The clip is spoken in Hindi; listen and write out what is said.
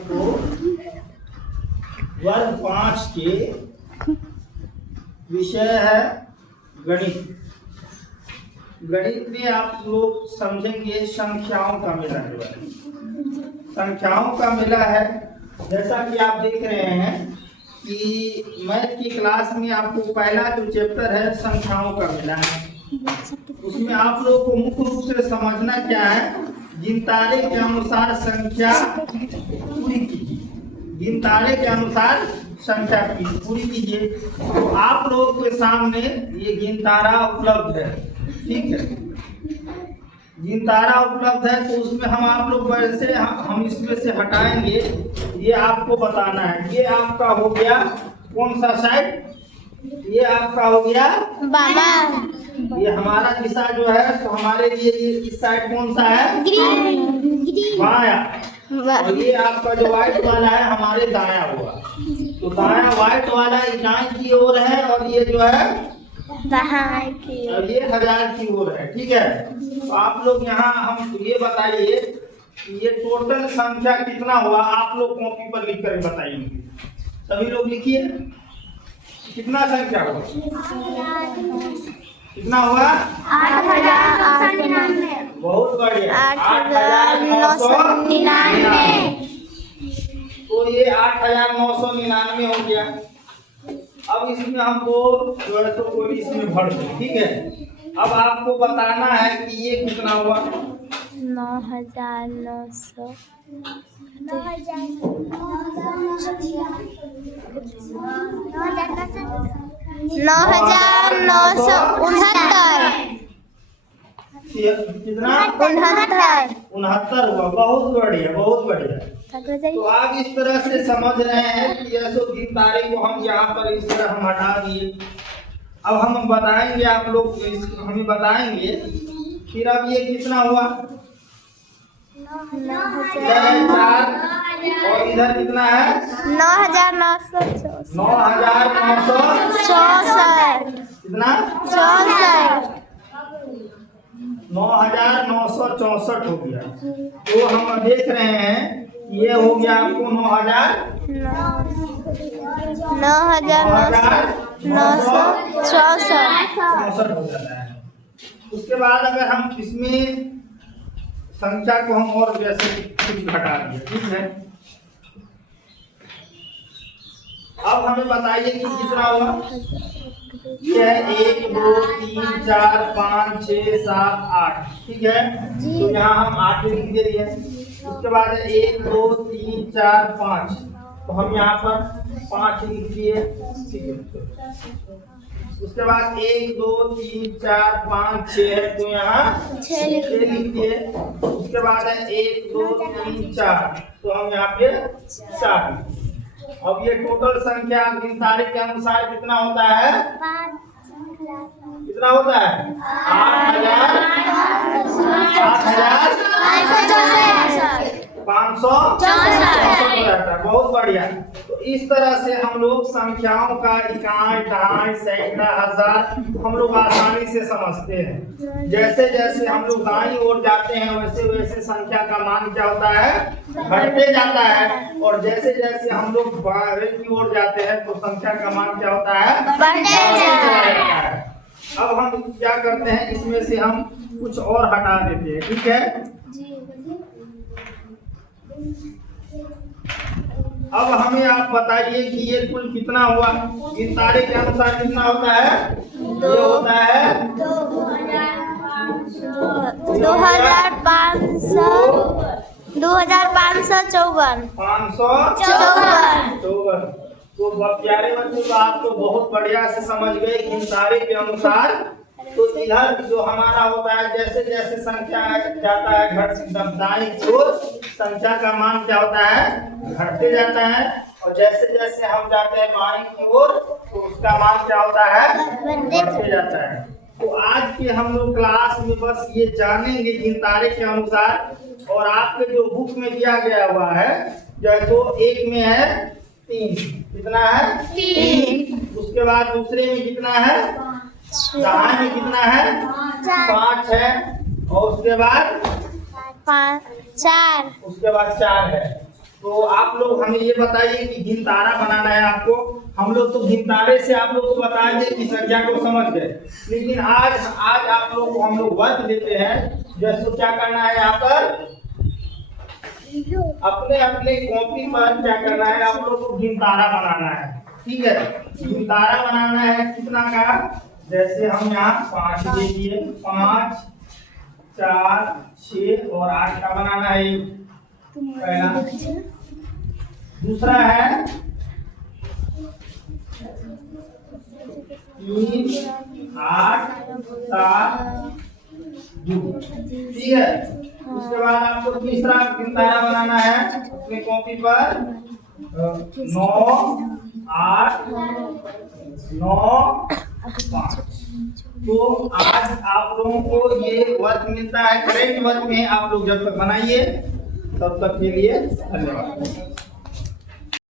तो वर्ग 5 के विषय है गणित। गणित में आप लोग समझेंगे संख्याओं का मेला के बारे में। संख्याओं का मेला है, जैसा कि आप देख रहे हैं कि मैथ की क्लास में आपको पहला जो चैप्टर है संख्याओं का मेला है। उसमें आप लोग को मुख्य रूप से समझना क्या है, गिनतारे के अनुसार संख्या पूरी कीजिए। गिनतारे के अनुसार संख्या पूरी कीजिए। तो आप लोगों के सामने ये गिनतारा उपलब्ध है, ठीक है। गिनतारा उपलब्ध है तो उसमें हम आप लोग वैसे हम इसमें से हटाएंगे, ये आपको बताना है। ये आपका हो गया कौन सा साइड, ये आपका हो गया बाबा। ये हमारा दिशा जो है तो हमारे लिए ये इस साइड कौन सा है, बाया। और ये आपका जो व्हाइट वाला है हमारे दाया हुआ। तो दाया व्हाइट वाला इकाई की ओर है और ये जो है और ये हजार की ओर है, ठीक है। तो आप लोग यहाँ हम ये बताइए ये टोटल संख्या कितना हुआ, आप लोग कॉपी पर लिख कर बताइए। सभी लोग लिखिए कितना संख्या हुआ, कितना हुआ 8,899। बहुत बढ़िया, 8,999। तो ये 8,999 हो गया। अब इसमें हमको जो है तो कोई इसमें भर दो, ठीक है। अब आपको बताना है कि ये कितना हुआ 9,900। 9,969। कितना 69 हुआ। बहुत बढ़िया, बहुत बढ़िया। तो आप इस तरह से समझ रहे हैं कि जैसे गिनतारे को हम यहाँ पर इस तरह हम हटा दिए। अब हम बताएंगे, आप लोग हमें बताएंगे फिर अब ये कितना हुआ 4 और इधर कितना है 9,964। 9,964 कितना 9,964 हो गया। तो हम देख रहे हैं ये हो गया आपको 9,964 हो जाता है। उसके बाद अगर हम इसमें संख्या को हम और जैसे कुछ घटा दिए, ठीक है। अब हमें बताइए कि कितना हुआ। यह 1 2 3 4 5 6 7 8, ठीक है। तो यहाँ हम 8 लिख दे रही है। उसके बाद 1 2 3 4 5, तो हम यहाँ पर 5 लिख दिए, ठीक है। उसके बाद 1 2 3 4 5 6, तो यहाँ 6 लिख दिए। उसके बाद 1 2 3 4, तो हम यहाँ पे 4 लिख दिए। अब ये टोटल संख्या गिनतारे के अनुसार कितना होता है, कितना होता है 8,564। बहुत बढ़िया। तो इस तरह से हम लोग संख्याओं का इकाई, दहाई, सैकड़ा, हजार हम लोग आसानी से समझते हैं। जैसे जैसे हम लोग दाईं ओर जाते हैं वैसे वैसे संख्या का मान क्या होता है, घटते जाता है। और जैसे जैसे हम लोग बाएं की ओर जाते हैं तो संख्या का मान क्या होता है, बढ़ते जाता है। अब हम क्या करते हैं, इसमें से हम कुछ और हटा देते हैं, ठीक है। अब हमें आप बताइए कि ये कुल कितना हुआ। गिनतारे के अनुसार कितना होता है, ये होता है 2,554। तो प्यारे बच्चों तो आप तो बहुत बढ़िया से समझ गए गिनतारे के अनुसार। तो इधर जो हमारा होता है जैसे जैसे संख्या जाता है दाईं ओर संख्या का मान क्या होता है, घटते जाता है। और जैसे जैसे हम जाते हैं बाईं की ओर तो उसका मान क्या होता है, बढ़ते जाता है। तो आज के हम लोग क्लास में बस ये जानेंगे गिनतारे के अनुसार। और आपके जो बुक में दिया गया हुआ है जैसे एक में है 3, कितना है 3। उसके बाद दूसरे में कितना है, दाएं में कितना है 5 है। और उसके बाद 4, उसके बाद 4 है। तो आप लोग हमें ये बताइए कि गिनतारा बनाना है आपको। हम लोग तो गिनतारे से आप लोग को बता दें कि संख्या को समझ गए, लेकिन आज आप लोग को हम लोग वर्क देते हैं। जैसे क्या करना है यहाँ पर, अपने अपने कॉपी पर क्या करना है, आप लोग को गिनतारा बनाना है। ठीक है, गिनतारा बनाना है कितना का, जैसे हम यहाँ 5 देखिए, 5, 4, 6 और 8 का बनाना है पहला। दूसरा है 3, 8, 7, 2। ठीक है, उसके बाद आपको तीसरा गिनतारा बनाना है अपनी कॉपी पर 9, 8, 9, 5। तो आज आप लोगों को ये वर्क मिलता है, करेंट वर्क में आप लोग जब तक बनाइए तब तक के लिए धन्यवाद।